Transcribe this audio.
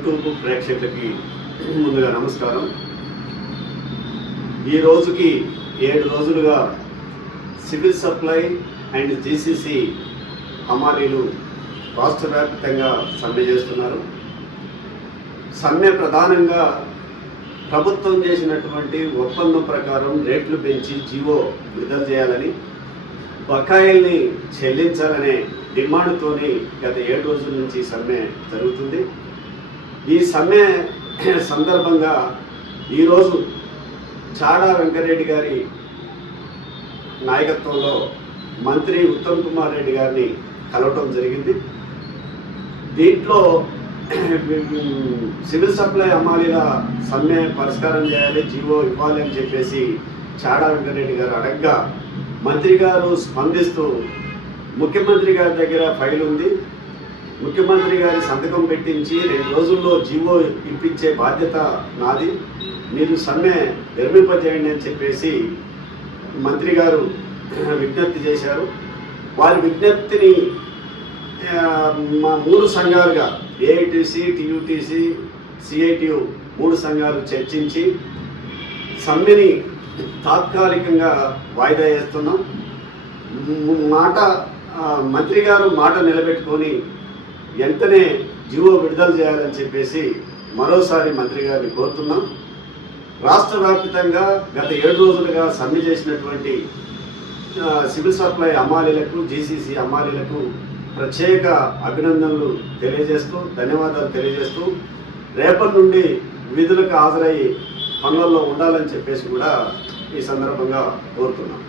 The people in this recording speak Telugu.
యూట్యూబ్ ప్రేక్షకులకి ముందుగా నమస్కారం. ఈ రోజుకి ఏడు రోజులుగా సివిల్ సప్లై అండ్ జీసీసీ హమాలీలు రాష్ట్ర వ్యాప్తంగా సమ్మె చేస్తున్నారు. సమ్మె ప్రధానంగా ప్రభుత్వం చేసినటువంటి ఒప్పందం ప్రకారం రేట్లు పెంచి జీవో విడుదల చేయాలని బకాయిల్ని చెల్లించాలనే డిమాండ్తోని గత ఏడు రోజుల నుంచి సమ్మె జరుగుతుంది. ఈ సమ్మె సందర్భంగా ఈరోజు చాడా వెంకరెడ్డి గారి నాయకత్వంలో మంత్రి ఉత్తమ్ కుమార్ రెడ్డి గారిని కలవటం జరిగింది. దీంట్లో సివిల్ సప్లై అమ్మాలీల సమ్మె పరిష్కారం చేయాలి జీవో ఇవ్వాలి అని చెప్పేసి చాడా వెంకరెడ్డి గారు అడగ్గా మంత్రి గారు స్పందిస్తూ ముఖ్యమంత్రి గారి దగ్గర ఫైల్ ఉంది. ముఖ్యమంత్రి గారి సంతకం పెట్టించి రెండు రోజుల్లో జీవో ఇప్పించే బాధ్యత నాది. మీరు సమ్మె నిర్మింపజేయండి అని చెప్పేసి మంత్రి గారు విజ్ఞప్తి చేశారు. వారి విజ్ఞప్తిని మా మూడు సంఘాలుగా ఏఐటీసీ టీయూటీసీ సిఐటియు మూడు సంఘాలు చర్చించి సమ్మెని తాత్కాలికంగా వాయిదా వేస్తున్నాం. మాట మంత్రి గారు మాట నిలబెట్టుకొని వెంటనే జీవో విడుదల చేయాలని చెప్పేసి మరోసారి మంత్రి గారిని కోరుతున్నాం. రాష్ట్ర వ్యాప్తంగా గత ఏడు రోజులుగా సమ్మె చేసినటువంటి సివిల్ సప్లై అమ్మాలీలకు జీసీసీ అమ్మాలీలకు ప్రత్యేక అభినందనలు తెలియజేస్తూ ధన్యవాదాలు తెలియజేస్తూ రేపటి నుండి విధులకు హాజరయ్యి పనులలో ఉండాలని చెప్పేసి కూడా ఈ సందర్భంగా కోరుతున్నాం.